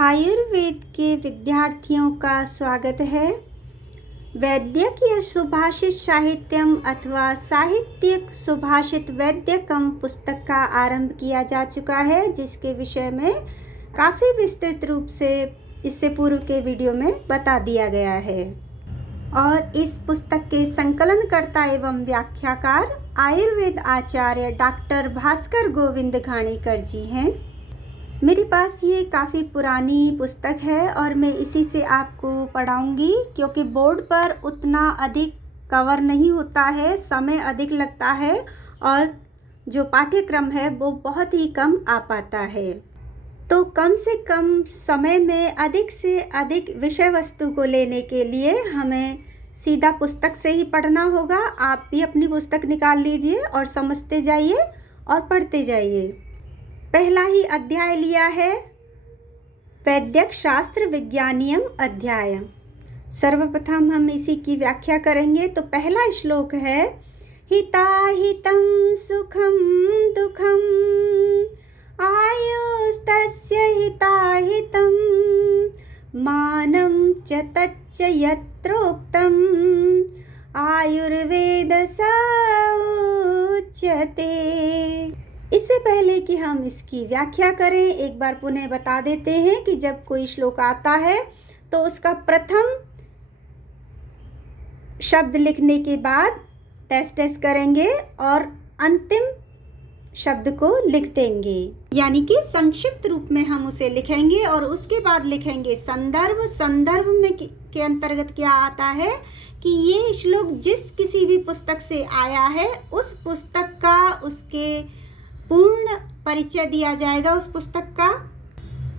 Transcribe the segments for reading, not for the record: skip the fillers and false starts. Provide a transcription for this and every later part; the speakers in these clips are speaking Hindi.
आयुर्वेद के विद्यार्थियों का स्वागत है। वैद्यक या सुभाषित साहित्यम अथवा साहित्यिक सुभाषित वैद्यकम पुस्तक का आरंभ किया जा चुका है, जिसके विषय में काफ़ी विस्तृत रूप से इससे पूर्व के वीडियो में बता दिया गया है। और इस पुस्तक के संकलनकर्ता एवं व्याख्याकार आयुर्वेद आचार्य डॉक्टर भास्कर गोविंद घाणेकर जी हैं। मेरे पास ये काफ़ी पुरानी पुस्तक है और मैं इसी से आपको पढ़ाऊँगी, क्योंकि बोर्ड पर उतना अधिक कवर नहीं होता है, समय अधिक लगता है और जो पाठ्यक्रम है वो बहुत ही कम आ पाता है। तो कम से कम समय में अधिक से अधिक विषय वस्तु को लेने के लिए हमें सीधा पुस्तक से ही पढ़ना होगा। आप भी अपनी पुस्तक निकाल लीजिए और समझते जाइए और पढ़ते जाइए। पहला ही अध्याय लिया है वैद्यक शास्त्र विज्ञानियम अध्याय। सर्वप्रथम हम इसी की व्याख्या करेंगे। तो पहला श्लोक है हिताहितं सुखं दुःखं आयुस्तस्य हिताहितं मानं च तच्च यत्रोक्तं आयुर्वेदस उच्यते। इससे पहले कि हम इसकी व्याख्या करें, एक बार पुनः बता देते हैं कि जब कोई श्लोक आता है तो उसका प्रथम शब्द लिखने के बाद टेस्ट करेंगे और अंतिम शब्द को लिख देंगे, यानी कि संक्षिप्त रूप में हम उसे लिखेंगे और उसके बाद लिखेंगे संदर्भ। संदर्भ में के अंतर्गत क्या आता है कि ये श्लोक जिस किसी भी पुस्तक से आया है उस पुस्तक का, उसके पूर्ण परिचय दिया जाएगा उस पुस्तक का,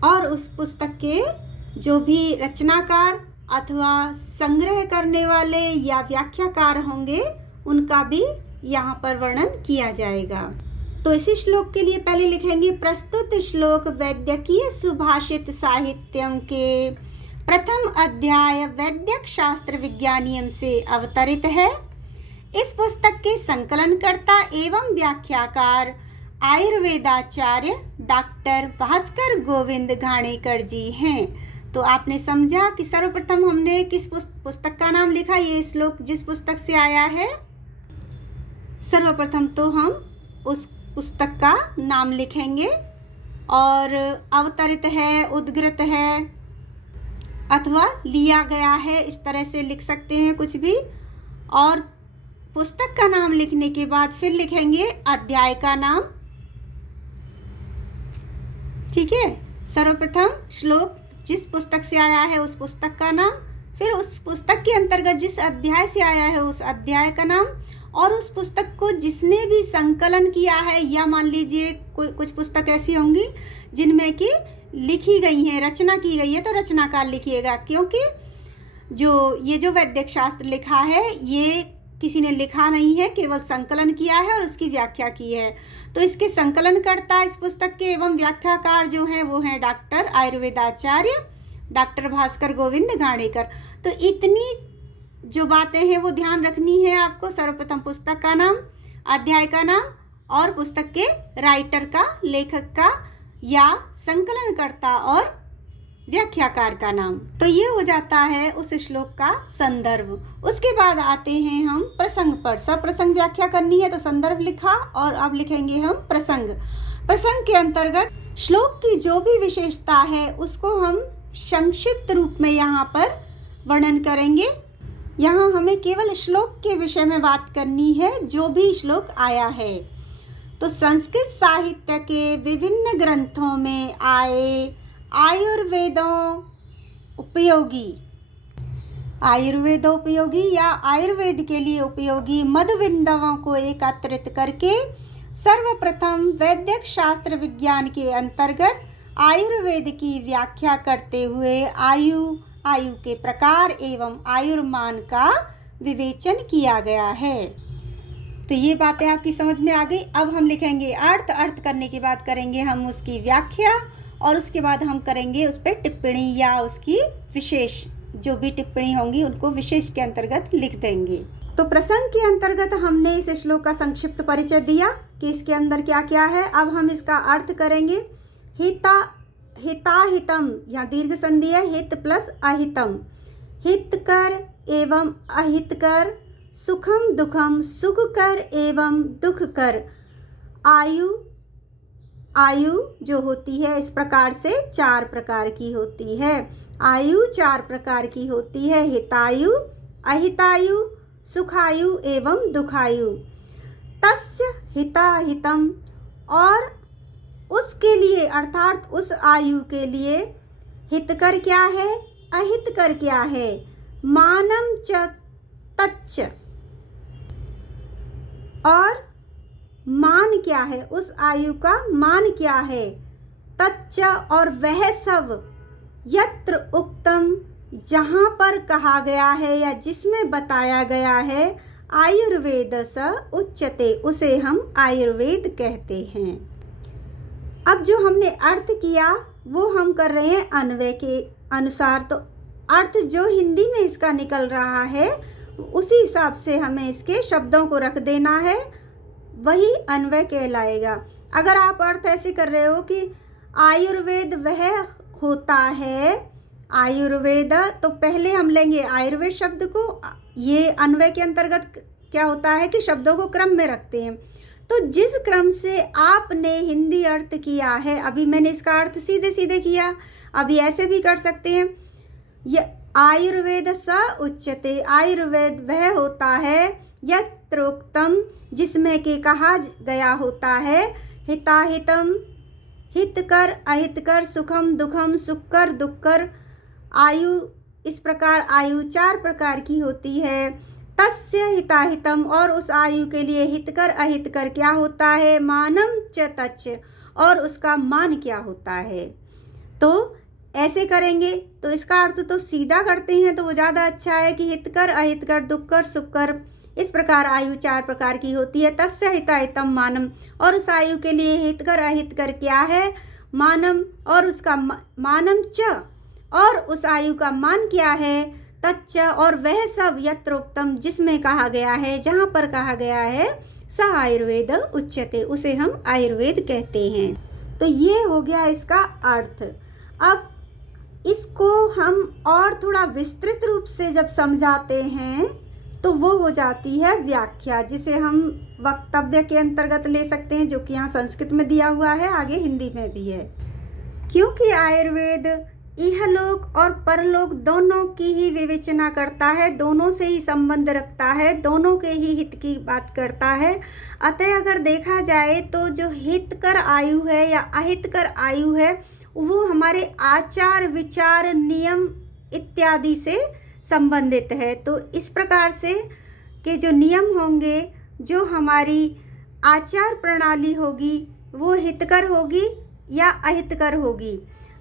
और उस पुस्तक के जो भी रचनाकार अथवा संग्रह करने वाले या व्याख्याकार होंगे उनका भी यहाँ पर वर्णन किया जाएगा। तो इसी श्लोक के लिए पहले लिखेंगे प्रस्तुत श्लोक वैद्यकीय सुभाषित साहित्यम के प्रथम अध्याय वैद्यक शास्त्र विज्ञानियम से अवतरित है। इस पुस्तक के संकलनकर्ता एवं व्याख्याकार आयुर्वेदाचार्य डॉक्टर भास्कर गोविंद घाणेकर जी हैं। तो आपने समझा कि सर्वप्रथम हमने किस पुस्तक का नाम लिखा। ये श्लोक जिस पुस्तक से आया है, सर्वप्रथम तो हम उस पुस्तक का नाम लिखेंगे और अवतरित है, उद्गृत है अथवा लिया गया है, इस तरह से लिख सकते हैं कुछ भी। और पुस्तक का नाम लिखने के बाद फिर लिखेंगे अध्याय का नाम। ठीक है, सर्वप्रथम श्लोक जिस पुस्तक से आया है उस पुस्तक का नाम, फिर उस पुस्तक के अंतर्गत जिस अध्याय से आया है उस अध्याय का नाम, और उस पुस्तक को जिसने भी संकलन किया है, या मान लीजिए कुछ पुस्तक ऐसी होंगी जिनमें कि लिखी गई हैं, रचना की गई है, तो रचनाकार लिखिएगा, क्योंकि ये जो वैद्यक शास्त्र लिखा है ये किसी ने लिखा नहीं है, केवल संकलन किया है और उसकी व्याख्या की है। तो इसके संकलनकर्ता इस पुस्तक के एवं व्याख्याकार जो हैं वो हैं डॉक्टर आयुर्वेदाचार्य डॉक्टर भास्कर गोविंद घाणेकर। तो इतनी जो बातें हैं वो ध्यान रखनी है आपको। सर्वप्रथम पुस्तक का नाम, अध्याय का नाम और पुस्तक के राइटर का, लेखक का या संकलनकर्ता और व्याख्याकार का नाम। तो ये हो जाता है उस श्लोक का संदर्भ। उसके बाद आते हैं हम प्रसंग पर। सब प्रसंग व्याख्या करनी है तो संदर्भ लिखा और अब लिखेंगे हम प्रसंग। प्रसंग के अंतर्गत श्लोक की जो भी विशेषता है उसको हम संक्षिप्त रूप में यहाँ पर वर्णन करेंगे। यहाँ हमें केवल श्लोक के विषय में बात करनी है, जो भी श्लोक आया है। तो संस्कृत साहित्य के विभिन्न ग्रंथों में आए आयुर्वेदोपयोगी या आयुर्वेद के लिए उपयोगी मधुबिंदुओं को एकत्रित करके सर्वप्रथम वैद्यक शास्त्र विज्ञान के अंतर्गत आयुर्वेद की व्याख्या करते हुए आयु के प्रकार एवं आयुर्मान का विवेचन किया गया है। तो ये बातें आपकी समझ में आ गई। अब हम लिखेंगे अर्थ करने के बाद करेंगे हम उसकी व्याख्या और उसके बाद हम करेंगे उस पर टिप्पणी या उसकी विशेष जो भी टिप्पणी होंगी उनको विशेष के अंतर्गत लिख देंगे। तो प्रसंग के अंतर्गत हमने इस श्लोक का संक्षिप्त परिचय दिया कि इसके अंदर क्या क्या है। अब हम इसका अर्थ करेंगे। हिताहितम, यहाँ दीर्घ संधि है, हित प्लस अहितम। हितकर एवं अहितकर, सुखम दुखम, सुखकर एवं दुखकर। आयु, आयु जो होती है इस प्रकार से 4 प्रकार की होती है। आयु 4 प्रकार की होती है, हितायु, अहितायु, सुखायु एवं दुखायु। तस्य हिताहितम, और उसके लिए अर्थात उस आयु के लिए हितकर क्या है, अहितकर क्या है। मानम च तच्च, और मान क्या है, उस आयु का मान क्या है। तच्च, और वह सब, यत्र उक्तम, जहाँ पर कहा गया है या जिसमें बताया गया है, आयुर्वेद स उच्यते, उसे हम आयुर्वेद कहते हैं। अब जो हमने अर्थ किया वो हम कर रहे हैं अन्वय के अनुसार। तो अर्थ जो हिंदी में इसका निकल रहा है उसी हिसाब से हमें इसके शब्दों को रख देना है, वही अन्वय कहलाएगा। अगर आप अर्थ ऐसे कर रहे हो कि आयुर्वेद वह होता है, आयुर्वेद, तो पहले हम लेंगे आयुर्वेद शब्द को। ये अन्वय के अंतर्गत क्या होता है कि शब्दों को क्रम में रखते हैं। तो जिस क्रम से आपने हिंदी अर्थ किया है, अभी मैंने इसका अर्थ सीधे सीधे किया, अभी ऐसे भी कर सकते हैं। ये आयुर्वेद स उच्यते, आयुर्वेद वह होता है, यत्रोक्तम, जिसमें कि कहा गया होता है, हिताहितम, हितकर अहितकर, सुखम दुखम, सुखकर दुखकर। आयु, इस प्रकार आयु 4 प्रकार की होती है। तस्य हिताहितम, और उस आयु के लिए हितकर अहितकर क्या होता है। मानम च तच्च, और उसका मान क्या होता है। तो ऐसे करेंगे तो इसका अर्थ तो सीधा करते हैं तो वो ज़्यादा अच्छा है कि हितकर अहितकर, दुखकर सुखकर। इस प्रकार आयु 4 प्रकार की होती है। तस्य हिताहितम मानम, और उस आयु के लिए हितकर अहितकर क्या है, मानम, और उसका मानम च, और उस आयु का मान क्या है, तच्च, और वह सब, यत्रोक्तम, जिसमें कहा गया है, जहाँ पर कहा गया है, स आयुर्वेद उच्यते, उसे हम आयुर्वेद कहते हैं। तो ये हो गया इसका अर्थ। अब इसको हम और थोड़ा विस्तृत रूप से जब समझाते हैं तो वो हो जाती है व्याख्या, जिसे हम वक्तव्य के अंतर्गत ले सकते हैं, जो कि यहाँ संस्कृत में दिया हुआ है, आगे हिंदी में भी है। क्योंकि आयुर्वेद इहलोक और परलोक दोनों की ही विवेचना करता है, दोनों से ही संबंध रखता है, दोनों के ही हित की बात करता है। अतः अगर देखा जाए तो जो हितकर आयु है या अहितकर आयु है वो हमारे आचार विचार नियम इत्यादि से संबंधित है। तो इस प्रकार से के जो नियम होंगे, जो हमारी आचार प्रणाली होगी वो हितकर होगी या अहितकर होगी।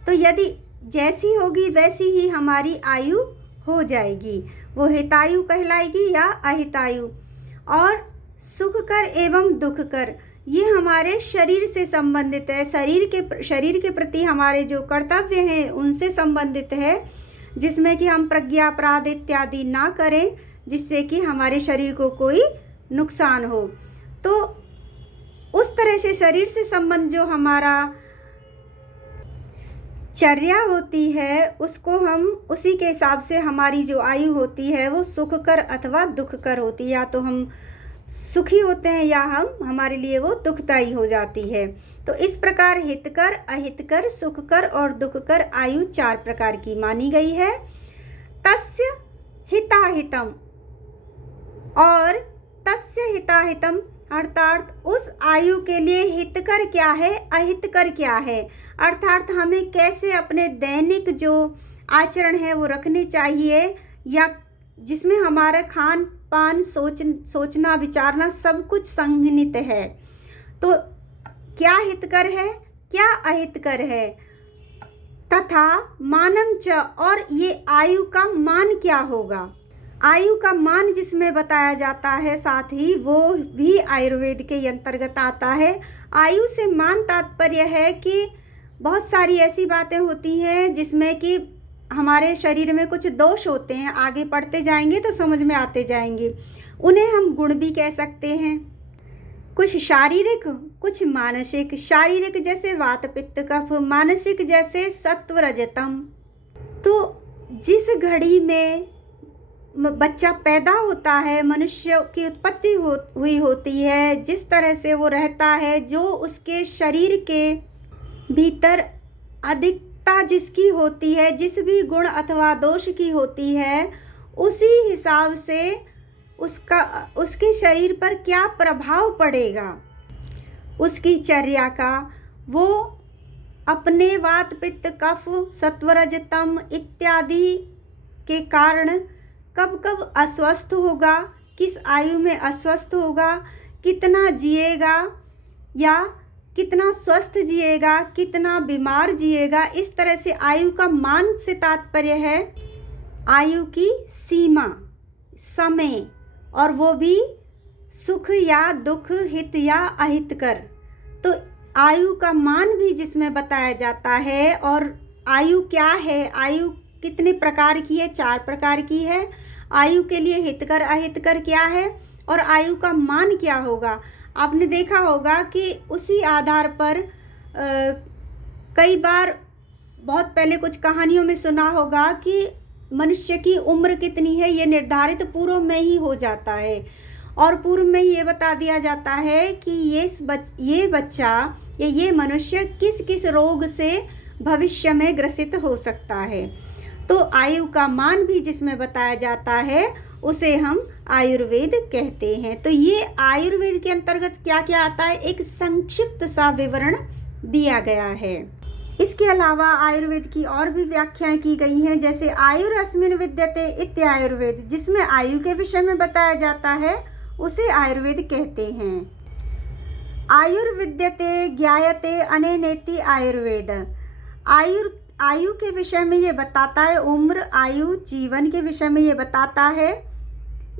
तो यदि जैसी होगी वैसी ही हमारी आयु हो जाएगी, वो हितायु कहलाएगी या अहितायु। और सुखकर एवं दुखकर, ये हमारे शरीर से संबंधित है, शरीर के प्रति हमारे जो कर्तव्य हैं उनसे संबंधित है, जिसमें कि हम प्रज्ञा अपराध इत्यादि ना करें जिससे कि हमारे शरीर को कोई नुकसान हो। तो उस तरह से शरीर से संबंध जो हमारा चर्या होती है उसको हम उसी के हिसाब से, हमारी जो आयु होती है वो सुखकर अथवा दुखकर होती है, या तो हम सुखी होते हैं या हमारे लिए वो दुखदायी हो जाती है। तो इस प्रकार हितकर अहितकर सुखकर और दुखकर आयु 4 प्रकार की मानी गई है। तस्य हिताहितम, और तस्य हिताहितम अर्थात उस आयु के लिए हितकर क्या है अहितकर क्या है, अर्थात हमें कैसे अपने दैनिक जो आचरण है वो रखने चाहिए, या जिसमें हमारा खान पान सोचना विचारना सब कुछ संघनित है। तो क्या हितकर है क्या अहितकर है, तथा मानम च, और ये आयु का मान क्या होगा। आयु का मान जिसमें बताया जाता है साथ ही वो भी आयुर्वेद के अंतर्गत आता है। आयु से मान तात्पर्य है कि बहुत सारी ऐसी बातें होती हैं जिसमें कि हमारे शरीर में कुछ दोष होते हैं, आगे पढ़ते जाएंगे तो समझ में आते जाएंगे। उन्हें हम गुण भी कह सकते हैं। कुछ शारीरिक, कुछ मानसिक। शारीरिक जैसे वात पित्त कफ, मानसिक जैसे सत्व रजतम। तो जिस घड़ी में बच्चा पैदा होता है, मनुष्य की उत्पत्ति हुई होती है, जिस तरह से वो रहता है, जो उसके शरीर के भीतर अधिकता जिसकी होती है, जिस भी गुण अथवा दोष की होती है, उसी हिसाब से उसके शरीर पर क्या प्रभाव पड़ेगा उसकी चर्या का, वो अपने वात पित्त कफ सत्वरजतम इत्यादि के कारण कब कब अस्वस्थ होगा, किस आयु में अस्वस्थ होगा, कितना जिएगा या कितना स्वस्थ जिएगा, कितना बीमार जिएगा। इस तरह से आयु का मान से तात्पर्य है आयु की सीमा, समय, और वो भी सुख या दुख, हित या अहितकर। तो आयु का मान भी जिसमें बताया जाता है। और आयु क्या है, आयु कितने प्रकार की है? 4 प्रकार की है। आयु के लिए हितकर अहितकर क्या है और आयु का मान क्या होगा। आपने देखा होगा कि उसी आधार पर कई बार बहुत पहले कुछ कहानियों में सुना होगा कि मनुष्य की उम्र कितनी है ये निर्धारित पूर्व में ही हो जाता है, और पूर्व में ही ये बता दिया जाता है कि ये बच्चा या ये मनुष्य किस किस रोग से भविष्य में ग्रसित हो सकता है। तो आयु का मान भी जिसमें बताया जाता है उसे हम आयुर्वेद कहते हैं। तो ये आयुर्वेद के अंतर्गत क्या क्या आता है, एक संक्षिप्त सा विवरण दिया गया है। इसके अलावा आयुर्वेद की और भी व्याख्याएं की गई हैं, जैसे आयुरस्मिन् विद्यते इत्यायुर्वेद, जिसमें आयु के विषय में बताया जाता है, उसे आयुर्वेद कहते हैं। आयुर्विद्यते ज्ञायते अनेनेति आयुर्वेद, आयु के विषय में ये बताता है, उम्र, आयु, जीवन के विषय में ये बताता है।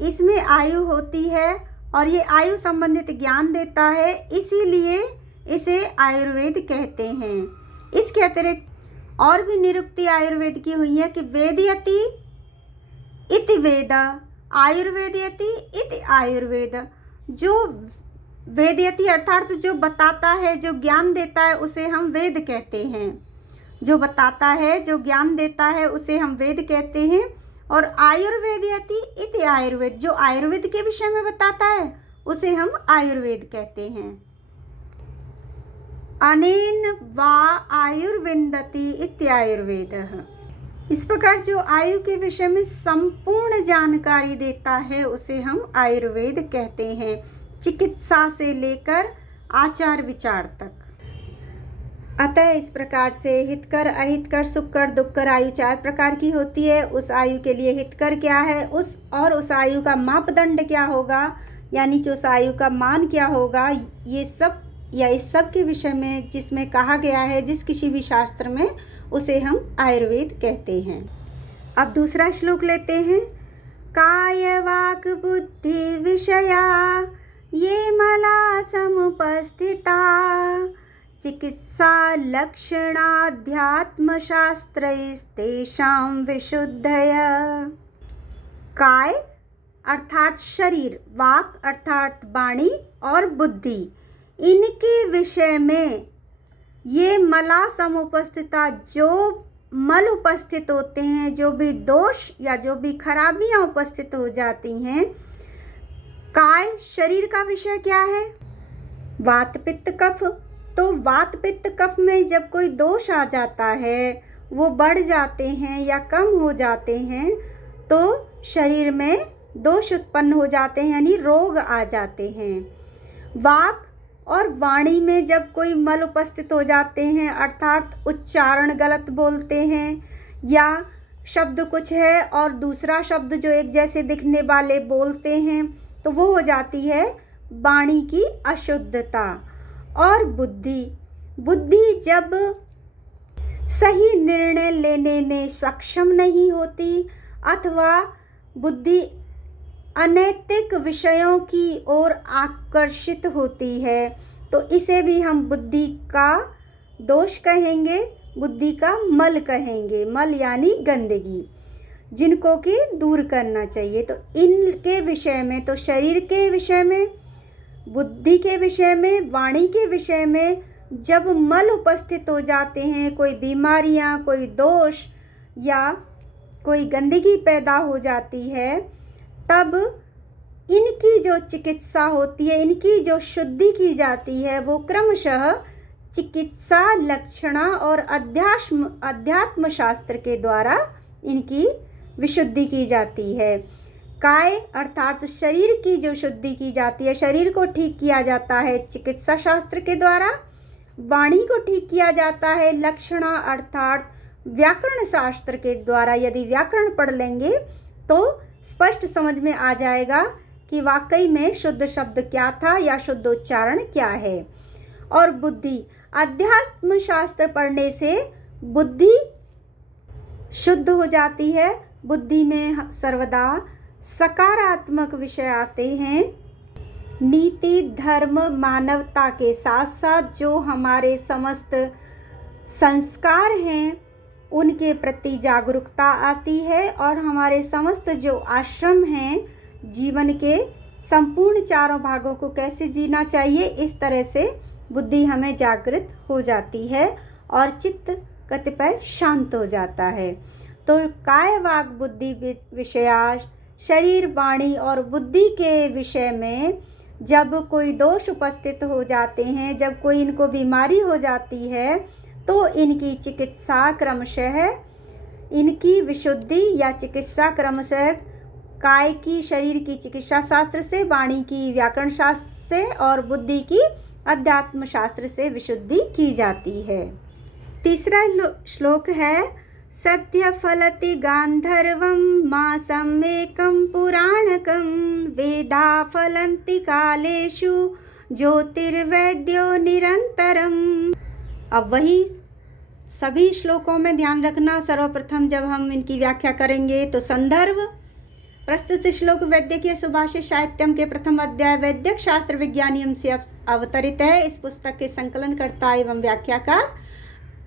इसमें आयु होती है और ये आयु संबंधित ज्ञान देता है, इसीलिए इसे आयुर्वेद कहते हैं। इसके अतिरिक्त और भी निरुक्ति आयुर्वेद की हुई है कि वेदयति इति वेद, आयुर्वेदयति इति आयुर्वेद। जो वेदयति अर्थात जो बताता है, जो ज्ञान देता है, उसे हम वेद कहते हैं। जो बताता है, जो ज्ञान देता है, उसे हम वेद कहते हैं। और आयुर्वेदयति इति आयुर्वेद, जो आयुर्वेद के विषय में बताता है, उसे हम आयुर्वेद कहते हैं। अनेन वा आयुर्विन्दति इत्यायुर्वेदः, इस प्रकार जो आयु के विषय में संपूर्ण जानकारी देता है उसे हम आयुर्वेद कहते हैं, चिकित्सा से लेकर आचार विचार तक। अतः इस प्रकार से हितकर, अहितकर, सुखकर, दुखकर आयु 4 प्रकार की होती है। उस आयु के लिए हितकर क्या है, उस आयु का मापदंड क्या होगा, यानी कि उस आयु का मान क्या होगा, ये सब या इस सब के विषय में जिसमें कहा गया है, जिस किसी भी शास्त्र में, उसे हम आयुर्वेद कहते हैं। अब दूसरा श्लोक लेते हैं। काय वाक बुद्धि विषया ये मला समुपस्थिता चिकित्सा लक्षणाध्यात्म शास्त्रैस्तेषां विशुद्धय। काय अर्थात शरीर, वाक अर्थात वाणी, और बुद्धि, इनके विषय में ये मला समुपस्थिता, जो मल उपस्थित होते हैं, जो भी दोष या जो भी खराबियां उपस्थित हो जाती हैं। काय शरीर का विषय क्या है, वात पित्त कफ। तो वात पित्त कफ में जब कोई दोष आ जाता है, वो बढ़ जाते हैं या कम हो जाते हैं, तो शरीर में दोष उत्पन्न हो जाते हैं, यानी रोग आ जाते हैं। वाक और वाणी में जब कोई मल उपस्थित हो जाते हैं, अर्थात उच्चारण गलत बोलते हैं या शब्द कुछ है और दूसरा शब्द जो एक जैसे दिखने वाले बोलते हैं, तो वो हो जाती है वाणी की अशुद्धता। और बुद्धि जब सही निर्णय लेने में सक्षम नहीं होती, अथवा बुद्धि अनैतिक विषयों की ओर आकर्षित होती है, तो इसे भी हम बुद्धि का दोष कहेंगे, बुद्धि का मल कहेंगे। मल यानी गंदगी, जिनको कि दूर करना चाहिए। तो इनके विषय में, तो शरीर के विषय में बुद्धि के विषय में, वाणी के विषय में जब मल उपस्थित हो जाते हैं, कोई बीमारियां, कोई दोष या कोई गंदगी पैदा हो जाती है, तब इनकी जो चिकित्सा होती है, इनकी जो शुद्धि की जाती है, वो क्रमशः चिकित्सा, लक्षणा और अध्यात्म शास्त्र के द्वारा इनकी विशुद्धि की जाती है। काय अर्थात शरीर की जो शुद्धि की जाती है, शरीर को ठीक किया जाता है चिकित्सा शास्त्र के द्वारा। वाणी को ठीक किया जाता है लक्षणा अर्थात व्याकरण शास्त्र के द्वारा। यदि व्याकरण पढ़ लेंगे तो स्पष्ट समझ में आ जाएगा कि वाकई में शुद्ध शब्द क्या था या शुद्ध उच्चारण क्या है। और बुद्धि, अध्यात्म शास्त्र पढ़ने से बुद्धि शुद्ध हो जाती है। बुद्धि में सर्वदा सकारात्मक विषय आते हैं। नीति, धर्म, मानवता के साथ साथ जो हमारे समस्त संस्कार हैं उनके प्रति जागरूकता आती है और हमारे समस्त जो आश्रम हैं, जीवन के संपूर्ण चारों भागों को कैसे जीना चाहिए, इस तरह से बुद्धि हमें जागृत हो जाती है और चित्त कतिपय शांत हो जाता है। तो काय, वाक, बुद्धि विषया, शरीर, वाणी और बुद्धि के विषय में जब कोई दोष उपस्थित हो जाते हैं, जब कोई इनको बीमारी हो जाती है, तो इनकी चिकित्सा क्रमशः, इनकी विशुद्धि या चिकित्सा क्रमशः काय की, शरीर की चिकित्सा शास्त्र से, वाणी की व्याकरण शास्त्र से और बुद्धि की अध्यात्म शास्त्र से विशुद्धि की जाती है। तीसरा श्लोक है सद्य फलति गांधर्वं मासं एकं पुराणकं वेदा फलन्ति कालेषु ज्योतिर्वैद्यो निरंतरम। अब वही सभी श्लोकों में ध्यान रखना। सर्वप्रथम जब हम इनकी व्याख्या करेंगे तो संदर्भ, प्रस्तुत श्लोक वैद्यकीय सुभाषित साहित्यम के प्रथम अध्याय वैद्यक शास्त्र विज्ञानियम से अवतरित है। इस पुस्तक के संकलनकर्ता एवं व्याख्याकार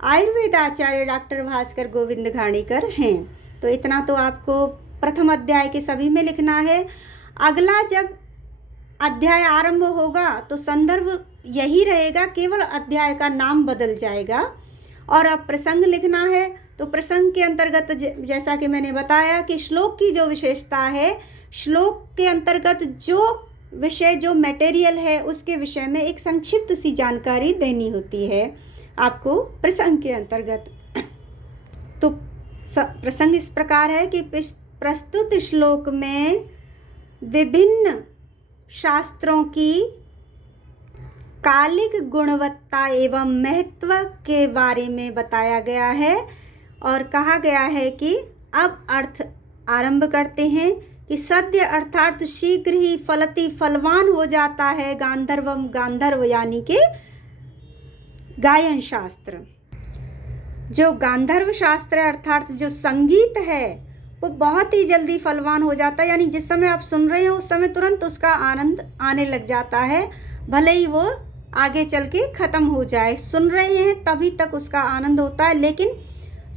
आयुर्वेद आचार्य डॉक्टर भास्कर गोविंद घाणीकर हैं। तो इतना तो आपको प्रथम अध्याय के सभी में लिखना है। अगला जब अध्याय आरंभ होगा तो संदर्भ यही रहेगा, केवल अध्याय का नाम बदल जाएगा। और अब प्रसंग लिखना है तो प्रसंग के अंतर्गत जैसा कि मैंने बताया कि श्लोक की जो विशेषता है, श्लोक के अंतर्गत जो विषय, जो मटेरियल है, उसके विषय में एक संक्षिप्त सी जानकारी देनी होती है आपको प्रसंग के अंतर्गत। तो प्रसंग इस प्रकार है कि प्रस्तुत श्लोक में विभिन्न शास्त्रों की कालिक गुणवत्ता एवं महत्व के बारे में बताया गया है और कहा गया है कि अब अर्थ आरंभ करते हैं कि सद्य अर्थात शीघ्र ही, फलती फलवान हो जाता है, गांधर्वम गांधर्व यानी कि गायन शास्त्र। जो गांधर्व शास्त्र अर्थात जो संगीत है वो बहुत ही जल्दी फलवान हो जाता है। यानी जिस समय आप सुन रहे हो उस समय तुरंत उसका आनंद आने लग जाता है, भले ही वो आगे चल के ख़त्म हो जाए। सुन रहे हैं तभी तक उसका आनंद होता है, लेकिन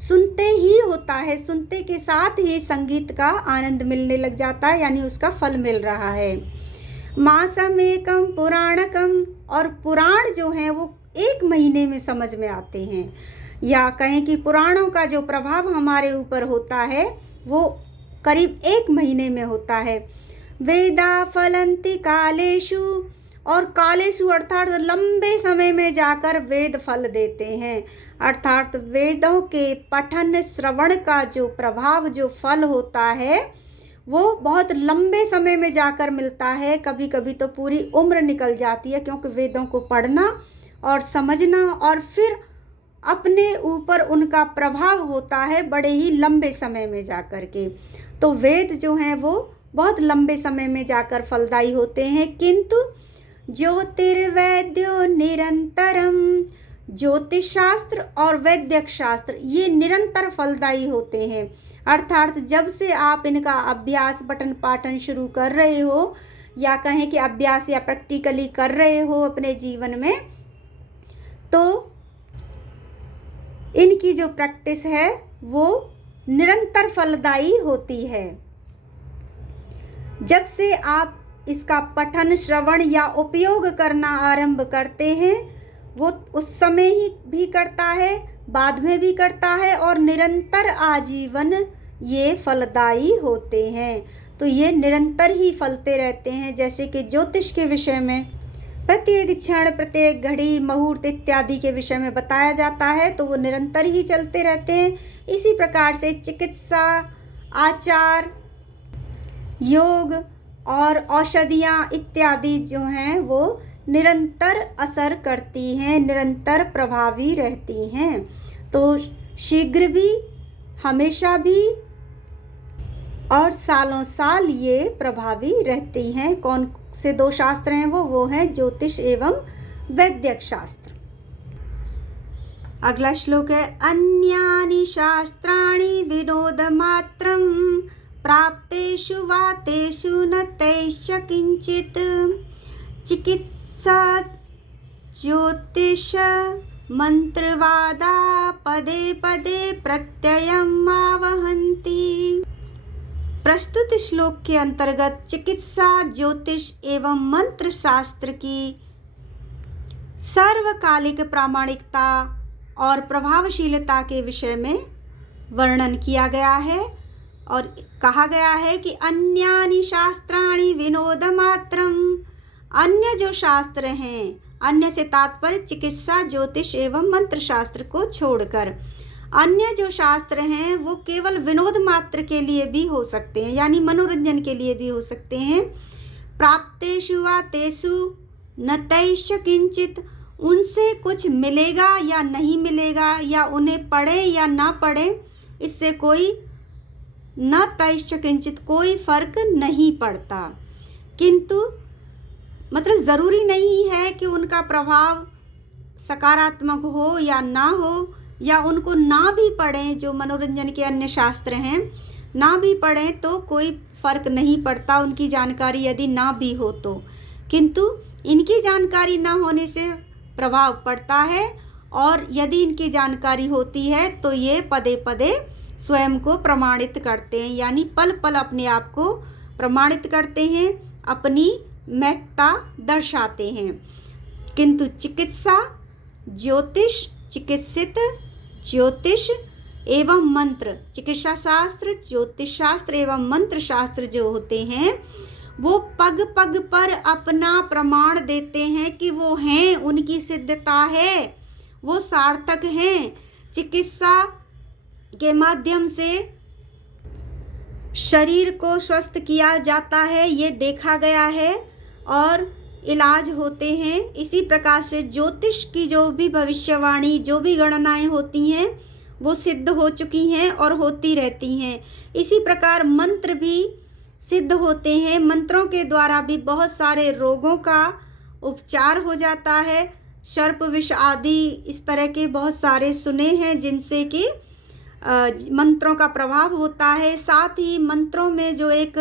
सुनते ही होता है, सुनते के साथ ही संगीत का आनंद मिलने लग जाता है, यानी उसका फल मिल रहा है। मासम एकम पुराणकम, और पुराण जो है वो 1 महीने में समझ में आते हैं, या कहें कि पुराणों का जो प्रभाव हमारे ऊपर होता है वो करीब 1 महीने में होता है। वेदा फलंति कालेषु, और कालेषु अर्थात लंबे समय में जाकर वेद फल देते हैं। अर्थात वेदों के पठन श्रवण का जो प्रभाव, जो फल होता है वो बहुत लंबे समय में जाकर मिलता है। कभी कभी तो पूरी उम्र निकल जाती है, क्योंकि वेदों को पढ़ना और समझना और फिर अपने ऊपर उनका प्रभाव होता है बड़े ही लंबे समय में जाकर के। तो वेद जो हैं वो बहुत लंबे समय में जाकर फलदायी होते हैं। किंतु ज्योतिर्वैद्यो निरंतरम, ज्योतिष शास्त्र और वैद्यक शास्त्र ये निरंतर फलदायी होते हैं। अर्थात जब से आप इनका अभ्यास पठन पाठन शुरू कर रहे हो, या कहें कि अभ्यास या प्रैक्टिकली कर रहे हो अपने जीवन में, तो इनकी जो प्रैक्टिस है वो निरंतर फलदायी होती है। जब से आप इसका पठन, श्रवण या उपयोग करना आरंभ करते हैं वो उस समय ही भी करता है, बाद में भी करता है और निरंतर आजीवन ये फलदायी होते हैं। तो ये निरंतर ही फलते रहते हैं। जैसे कि ज्योतिष के विषय में प्रत्येक क्षण, प्रत्येक घड़ी, मुहूर्त इत्यादि के विषय में बताया जाता है, तो वो निरंतर ही चलते रहते हैं। इसी प्रकार से चिकित्सा, आचार, योग और औषधियाँ इत्यादि जो हैं वो निरंतर असर करती हैं, निरंतर प्रभावी रहती हैं। तो शीघ्र भी, हमेशा भी और सालों साल ये प्रभावी रहती हैं। कौन से दो शास्त्र हैं वो हैं ज्योतिष एवं वैद्यक शास्त्र। अगला श्लोक है अन्यानि शास्त्राणि विनोदमात्रं प्राप्तेषु वा तेषु न तैश्च किंचित् चिकित्सा ज्योतिष मंत्रवादा पदे पदे प्रत्ययम् आवहन्ति। प्रस्तुत श्लोक के अंतर्गत चिकित्सा, ज्योतिष एवं मंत्र शास्त्र की सर्वकालिक प्रामाणिकता और प्रभावशीलता के विषय में वर्णन किया गया है और कहा गया है कि अन्यानि शास्त्राणि विनोदमात्रं, अन्य जो शास्त्र हैं, अन्य से तात्पर्य चिकित्सा, ज्योतिष एवं मंत्र शास्त्र को छोड़कर अन्य जो शास्त्र हैं वो केवल विनोद मात्र के लिए भी हो सकते हैं, यानी मनोरंजन के लिए भी हो सकते हैं। प्राप्तेषु वा तेषु न तैश्च किंचित, उनसे कुछ मिलेगा या नहीं मिलेगा, या उन्हें पढ़े या ना पढ़े, इससे कोई न तैश्च किंचित, कोई फर्क नहीं पड़ता। किंतु मतलब ज़रूरी नहीं है कि उनका प्रभाव सकारात्मक हो या ना हो, या उनको ना भी पढ़ें, जो मनोरंजन के अन्य शास्त्र हैं ना भी पढ़ें तो कोई फ़र्क नहीं पड़ता, उनकी जानकारी यदि ना भी हो तो। किंतु इनकी जानकारी ना होने से प्रभाव पड़ता है, और यदि इनकी जानकारी होती है तो ये पदे पदे स्वयं को प्रमाणित करते हैं, यानी पल पल अपने आप को प्रमाणित करते हैं, अपनी महत्ता दर्शाते हैं। किंतु चिकित्सा, ज्योतिष, चिकित्सित, ज्योतिष एवं मंत्र, चिकित्सा शास्त्र, ज्योतिष शास्त्र एवं मंत्र शास्त्र जो होते हैं वो पग पग पर अपना प्रमाण देते हैं कि वो हैं, उनकी सिद्धता है, वो सार्थक हैं। चिकित्सा के माध्यम से शरीर को स्वस्थ किया जाता है, ये देखा गया है, और इलाज होते हैं। इसी प्रकार से ज्योतिष की जो भी भविष्यवाणी, जो भी गणनाएं होती हैं वो सिद्ध हो चुकी हैं और होती रहती हैं। इसी प्रकार मंत्र भी सिद्ध होते हैं, मंत्रों के द्वारा भी बहुत सारे रोगों का उपचार हो जाता है। सर्प विष आदि इस तरह के बहुत सारे सुने हैं जिनसे कि मंत्रों का प्रभाव होता है। साथ ही मंत्रों में जो एक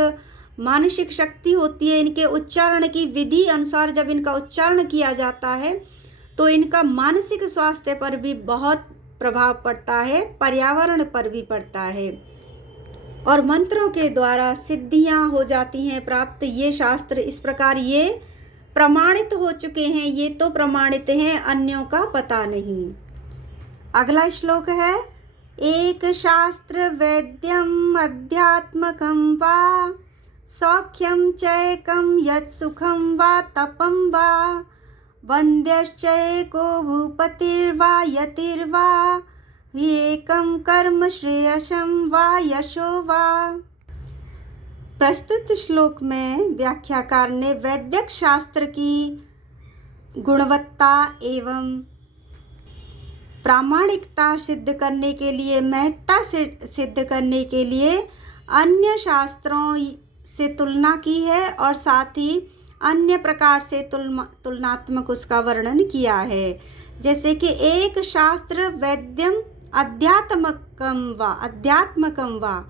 मानसिक शक्ति होती है, इनके उच्चारण की विधि अनुसार जब इनका उच्चारण किया जाता है तो इनका मानसिक स्वास्थ्य पर भी बहुत प्रभाव पड़ता है, पर्यावरण पर भी पड़ता है, और मंत्रों के द्वारा सिद्धियां हो जाती हैं प्राप्त। ये शास्त्र इस प्रकार ये प्रमाणित हो चुके हैं, ये तो प्रमाणित हैं, अन्यों का पता नहीं। अगला श्लोक है एक शास्त्र वैद्यम अध्यात्मकं वा सौख्यं चैकं यत् सुखं वा तपं वा वन्द्यश्चैको भूपतिर्वा यतिर्वा विवेकं कर्म श्रेयसं वा यशो वा। प्रस्तुत श्लोक में व्याख्याकार ने वैद्यक शास्त्र की गुणवत्ता एवं प्रामाणिकता सिद्ध करने के लिए, महत्ता से सिद्ध करने के लिए अन्य शास्त्रों से तुलना की है, और साथ ही अन्य प्रकार से तुलनात्मक उसका वर्णन किया है। जैसे कि एक शास्त्र वैद्यम अध्यात्मकं वा,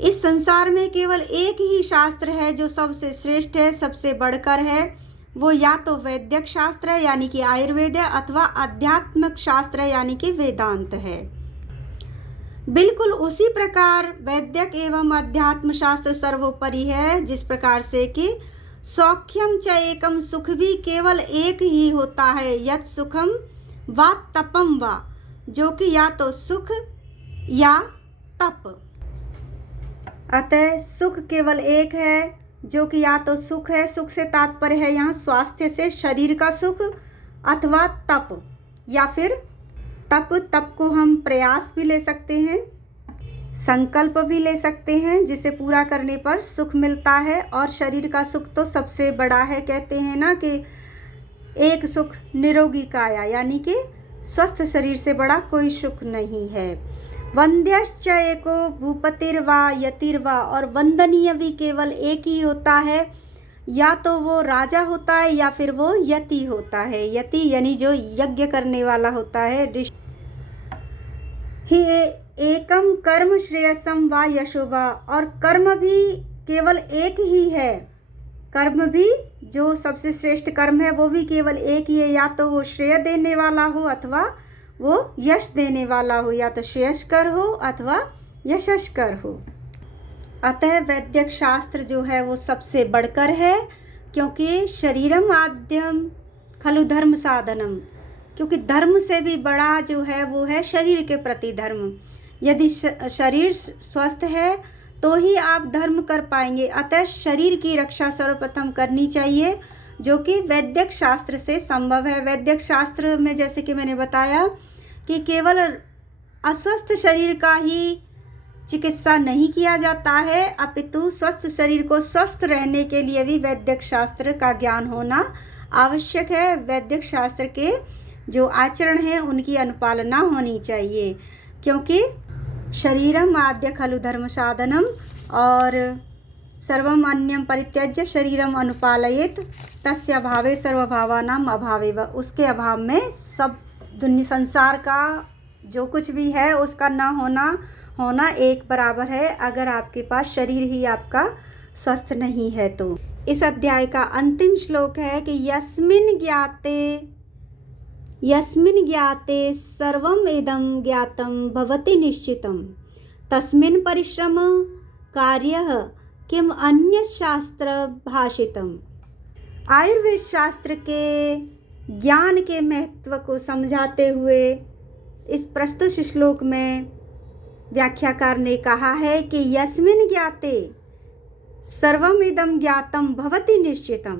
इस संसार में केवल एक ही शास्त्र है जो सबसे श्रेष्ठ है, सबसे बढ़कर है, वो या तो वैद्यक शास्त्र है यानी कि आयुर्वेद है, अथवा आध्यात्मिक शास्त्र है यानी कि वेदांत है। बिल्कुल उसी प्रकार वैद्यक एवं अध्यात्म शास्त्र सर्वोपरि है, जिस प्रकार से कि सौख्यम च एकम, सुख भी केवल एक ही होता है, यत् सुखम वा तपम वा, जो कि या तो सुख या तप। अतः सुख केवल एक है, जो कि या तो सुख है, सुख से तात्पर्य है यहाँ स्वास्थ्य से शरीर का सुख, अथवा तप, या फिर तप को हम प्रयास भी ले सकते हैं, संकल्प भी ले सकते हैं, जिसे पूरा करने पर सुख मिलता है। और शरीर का सुख तो सबसे बड़ा है, कहते हैं ना कि एक सुख निरोगी काया, यानी कि स्वस्थ शरीर से बड़ा कोई सुख नहीं है। वंद्यश्च एको भूपतिर्वा यतिर्वा, और वंदनीय भी केवल एक ही होता है, या तो वो राजा होता है या फिर वो यति होता है। यति यानी जो यज्ञ करने वाला होता है। ही एकम कर्म श्रेयसम वा यशो वा, और कर्म भी केवल एक ही है, कर्म भी जो सबसे श्रेष्ठ कर्म है वो भी केवल एक ही है, या तो वो श्रेय देने वाला हो अथवा वो यश देने वाला हो, या तो श्रेयस्कर हो अथवा यशस्कर हो। अतः वैदिक शास्त्र जो है वो सबसे बढ़कर है, क्योंकि शरीरम आद्यम खलु धर्म साधनम, क्योंकि धर्म से भी बड़ा जो है वो है शरीर के प्रति धर्म। यदि शरीर स्वस्थ है तो ही आप धर्म कर पाएंगे। अतः शरीर की रक्षा सर्वप्रथम करनी चाहिए, जो कि वैदिक शास्त्र से संभव है। वैदिक शास्त्र में जैसे कि मैंने बताया कि केवल अस्वस्थ शरीर का ही चिकित्सा नहीं किया जाता है, अपितु स्वस्थ शरीर को स्वस्थ रहने के लिए भी वैदिक शास्त्र का ज्ञान होना आवश्यक है। वैदिक शास्त्र के जो आचरण हैं उनकी अनुपालना होनी चाहिए, क्योंकि शरीरम आद्य खलु धर्म साधनम, और सर्वम अन्यम परित्यज्य शरीरम अनुपालयेत तस्य अभावे सर्वभावानाम अभावेव, उसके अभाव में सब दुनिया संसार का जो कुछ भी है उसका न होना एक बराबर है, अगर आपके पास शरीर ही आपका स्वस्थ नहीं है तो। इस अध्याय का अंतिम श्लोक है कि यस्मिन् ज्ञाते सर्वम इदं ज्ञातं भवति निश्चितं, तस्मिन् परिश्रम कार्यः किम अन्य शास्त्र भाषितम। आयुर्वेद शास्त्र के ज्ञान के महत्व को समझाते हुए इस प्रस्तुत श्लोक में व्याख्याकार ने कहा है कि यस्मिन् ज्ञाते सर्वम इदं ज्ञातं भवति निश्चितम,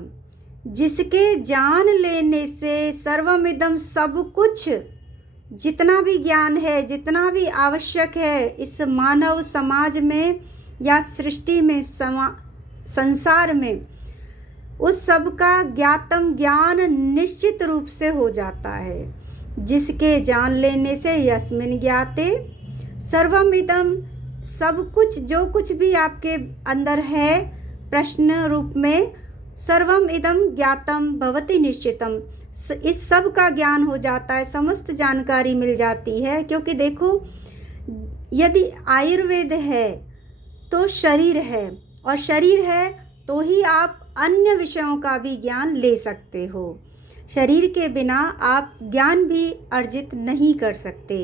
जिसके जान लेने से सर्वम इदं सब कुछ, जितना भी ज्ञान है, जितना भी आवश्यक है इस मानव समाज में या सृष्टि में, संसार में, उस सब का ज्ञातम ज्ञान निश्चित रूप से हो जाता है। जिसके जान लेने से यस्मिन् ज्ञाते सर्वम इदं, सब कुछ जो कुछ भी आपके अंदर है प्रश्न रूप में, सर्वम इदं ज्ञातम भवति निश्चितम, इस सब का ज्ञान हो जाता है, समस्त जानकारी मिल जाती है। क्योंकि देखो, यदि आयुर्वेद है तो शरीर है, और शरीर है तो ही आप अन्य विषयों का भी ज्ञान ले सकते हो। शरीर के बिना आप ज्ञान भी अर्जित नहीं कर सकते।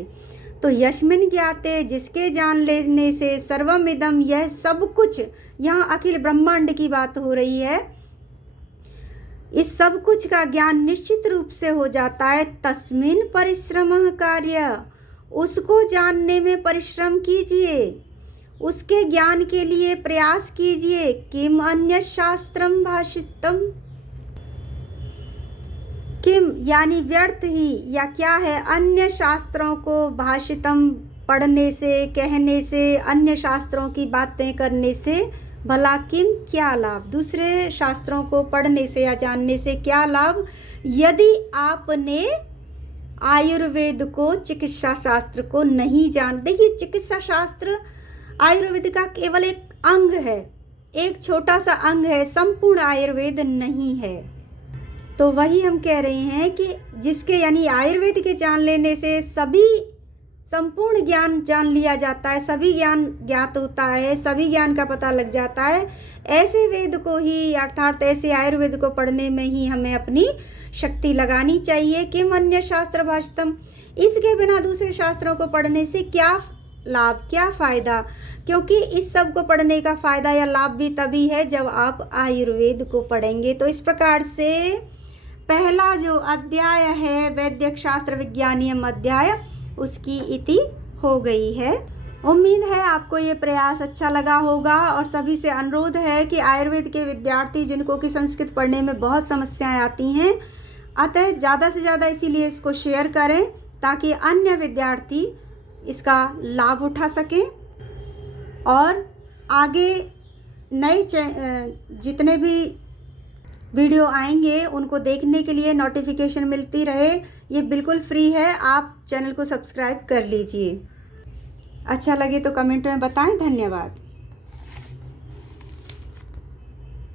तो यस्मिन् ज्ञाते, जिसके जान लेने से सर्वम इदं, यह सब कुछ, यहाँ अखिल ब्रह्मांड की बात हो रही है, इस सब कुछ का ज्ञान निश्चित रूप से हो जाता है। तस्मिन् परिश्रमः कार्य, उसको जानने में परिश्रम कीजिए, उसके ज्ञान के लिए प्रयास कीजिए। किम अन्य शास्त्रम भाषितम, किम यानी व्यर्थ ही, या क्या है, अन्य शास्त्रों को भाषितम पढ़ने से, कहने से, अन्य शास्त्रों की बातें करने से भला किम क्या लाभ, दूसरे शास्त्रों को पढ़ने से या जानने से क्या लाभ, यदि आपने आयुर्वेद को, चिकित्सा शास्त्र को नहीं जान। देखिए, चिकित्सा शास्त्र आयुर्वेद का केवल एक अंग है, एक छोटा सा अंग है, संपूर्ण आयुर्वेद नहीं है। तो वही हम कह रहे हैं कि जिसके यानी आयुर्वेद के जान लेने से सभी संपूर्ण ज्ञान जान लिया जाता है, सभी ज्ञान ज्ञात होता है, सभी ज्ञान का पता लग जाता है। ऐसे वेद को ही, अर्थात ऐसे आयुर्वेद को पढ़ने में ही हमें अपनी शक्ति लगानी चाहिए। किम अन्य शास्त्र भाषितम, इसके बिना दूसरे शास्त्रों को पढ़ने से क्या लाभ, क्या फ़ायदा? क्योंकि इस सब को पढ़ने का फ़ायदा या लाभ भी तभी है जब आप आयुर्वेद को पढ़ेंगे। तो इस प्रकार से पहला जो अध्याय है वैद्यक शास्त्र विज्ञानियम अध्याय, उसकी इति हो गई है। उम्मीद है आपको ये प्रयास अच्छा लगा होगा और सभी से अनुरोध है कि आयुर्वेद के विद्यार्थी जिनको कि संस्कृत पढ़ने में बहुत समस्याएं आती हैं, अतः ज़्यादा से ज़्यादा इसीलिए इसको शेयर करें ताकि अन्य विद्यार्थी इसका लाभ उठा सकें और आगे नए जितने भी वीडियो आएंगे उनको देखने के लिए नोटिफिकेशन मिलती रहे। ये बिल्कुल फ्री है, आप चैनल को सब्सक्राइब कर लीजिए। अच्छा लगे तो कमेंट में बताएं। धन्यवाद।